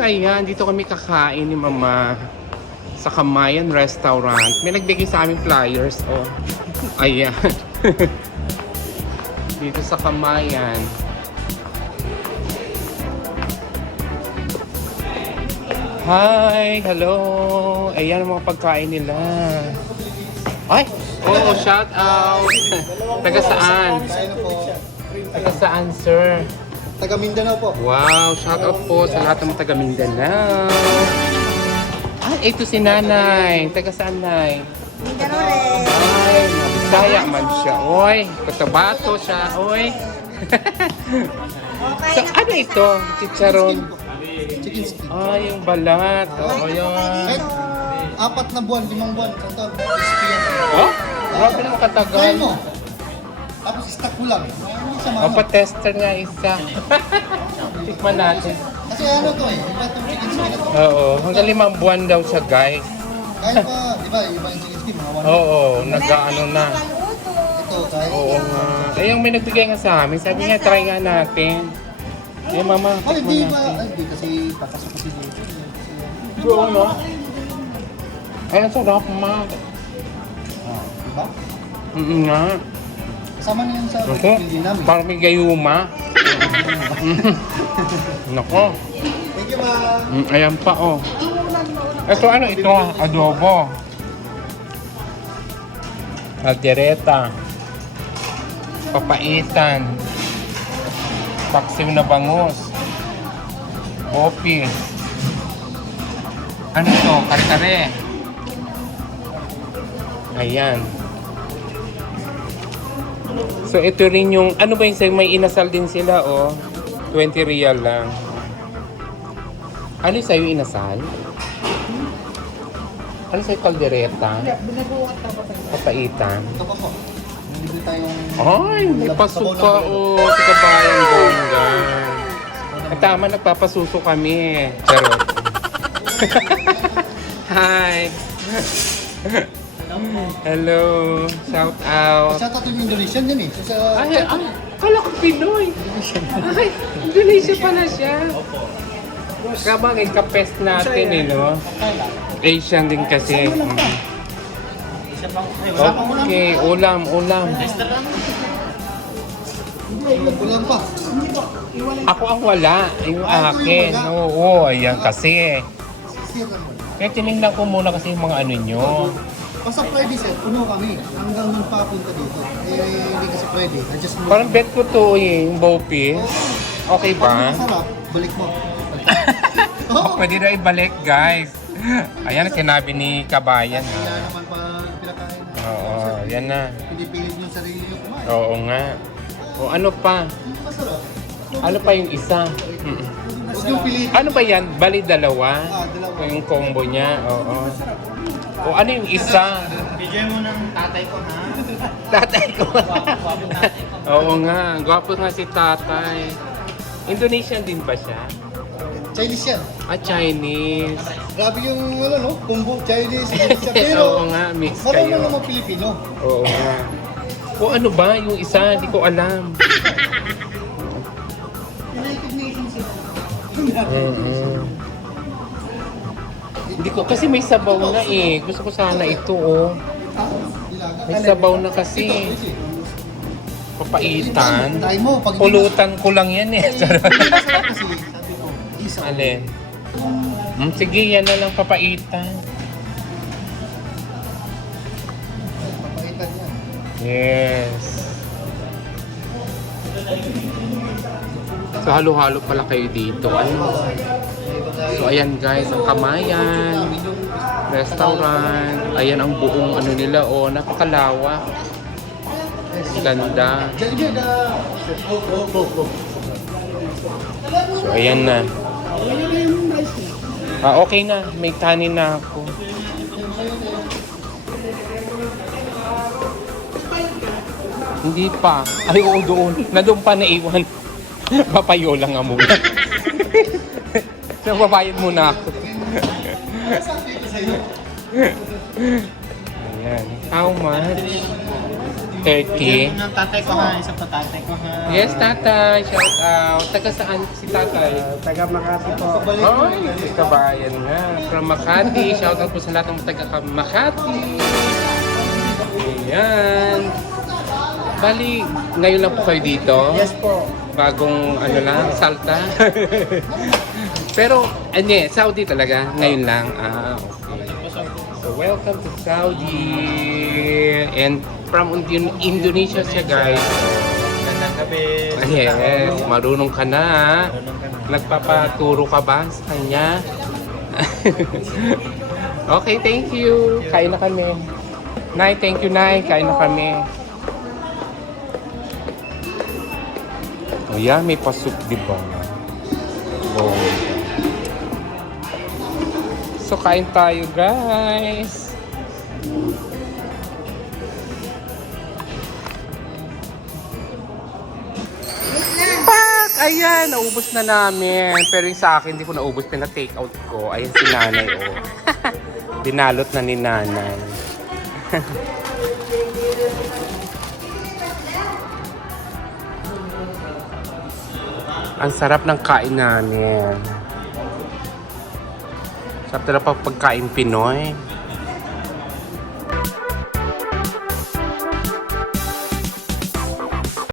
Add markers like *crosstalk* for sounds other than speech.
ayan, dito kami kakain ni Mama sa Kamayan Restaurant. May nagbigay sa aming flyers. Oh. Ayan. *laughs* dito sa Kamayan. Hi! Hello! Ayan ang mga pagkain nila. Ay! Oo, shout out! *laughs* Taga saan? Taga saan, sir? Taga Mindanao po. Wow! Shout out po sa lahat ng mga taga Mindanao. Ay, ito si Nanay. Taga saan, Nay? Mindanao rin. Ay, Bisaya man siya. Oy, katabato siya. Oy. So, ano ito? Chicharon. Chicken skin. Ah, yung balat. Oo, yun. Kahit apat na buwan, limang buwan. Yan. Oh, grabe naman katagal. Try mo. Stock ko lang. Hindi siya O, pa-tester nga isa. *laughs* Tikman natin. Kasi ano to eh, iba itong chicken skin na to. Oo, hanggang limang buwan daw siya, guys. Kahit pa, di ba, iba yung chicken skin, mga one Oo, nag-ano na. Ito, kahit. Oo nga. Eh, yung may nagbigay nga sa amin, sabi niya, try nga natin. Eh, mama, Oh, hindi tikman ba, natin. ay, hindi kasi papasok kasi dito. Oo, no? Ay, ang sarap, ma. Ah, di ba? Mm nga. Kasama na yan sa Ako, hindi namin. parang may gayuma. *laughs* Nako. Thank you, ma'am. Mm, ayan pa, oh. Ito, ano ito? Adobo. Aldereta. Papaitan. Paksiw na bangus. Opi. Ano ito? Kare-kare. Ayan. So ito rin yung, ano ba yung sa- may inasal din sila oh. 20 real lang. Ano yung sa'yo inasal? Ano sa'yo kaldereta? Papaitan. Ito pa po. Nandito tayong... Ay, may pasuka oh. Sa kabayan bongga. At tama, nagpapasuso kami. Charot. *laughs* Hi. *laughs* Hello. Shout out. Shout out to yung Indonesian yan eh. So, sa... Ay, ay, kala ko Pinoy. Ay, Indonesia pala siya. Kabagay, kapest natin eh, no? Asian din kasi. Okay, ulam, ulam. Kulang pa. Ako ang wala, yung akin. Oo, ayan kasi. Mo. Kaya tinignan ko muna kasi yung mga ano nyo. Basta Friday sir, puno kami. Hanggang nung papunta dito. Eh, hindi kasi Friday. I just Parang bet ko to eh, yung bopis. Okay Pag ba? masarap, balik mo. *laughs* Oh, pwede na ibalik, guys. Ayan, sinabi ni Kabayan. Kaya Ha? naman pa pinakain. Oo, yan na. Pinipilit yung sarili yung kumain. Oo nga. O ano pa? Hindi masarap. Ano pa yung isa? Mm. Huwag yung pilit. Ano ba yan? Bali dalawa? Ah, dalawa. Yung combo niya? Oo. O ano yung isa? Bigyan mo ng tatay ko ha. *laughs* Tatay ko. *laughs* Oo nga. Gwapo nga si tatay. Indonesian din ba siya? Chinese yan. Ah, Chinese. Grabe yung ano no, combo Chinese. Indonesia. *laughs* Oo Pero nga, mix marunong kayo. naman Pilipino. Oo nga. O ano ba yung isa? Hindi ko alam. United Nations sila. mm Hindi ko, kasi may sabaw na eh. Gusto ko sana ito oh. May sabaw na kasi. Papaitan. Try mo. Pag hindi Pulutan ko lang yan eh. Alin? Hmm, sige, yan na lang papaitan. Papaitan yan. Yes. So halo-halo pala kayo dito. Ano? So ayan guys, ang Kamayan restaurant. Ayan ang buong ano nila oh, napakalawak. Ganda. So ayan na. Ah, okay na. May kanin na ako. Hindi pa. Ay, oo, doon. Nandun pa naiwan. *laughs* Papayo lang nga muna. Nagbabayad muna ako. Ayan. How much? 30. Yung tatay ko ha, isa pa tatay ko ha. Yes, tatay. Shout out. Taga saan si tatay? Taga Makati po. Ay, kabayan nga. From Makati. Shout out po sa lahat ng taga Makati. Ayan. Bali, ngayon lang po kayo dito. Yes po. Bagong ano lang, salta. *laughs* Pero, ano Saudi talaga. Ngayon lang. Ah, okay. So, welcome to Saudi. And from Indon- Indonesia siya, guys. Gandang gabi. Yes, marunong ka na. ah. Nagpapaturo ka ba sa kanya? *laughs* okay, thank you. Kain na kami. Nay, thank you, Nay. Kain na kami. Oh, yeah, may pasok, di ba? So, kain tayo, guys. Pak! Ayan, naubos na namin. Pero yung sa akin, hindi ko naubos. Pina-take out ko. Ayan si nanay, oh. *laughs* Dinalot na ni nanay. Ang sarap ng kain namin. Sarap talaga pag pagkain Pinoy.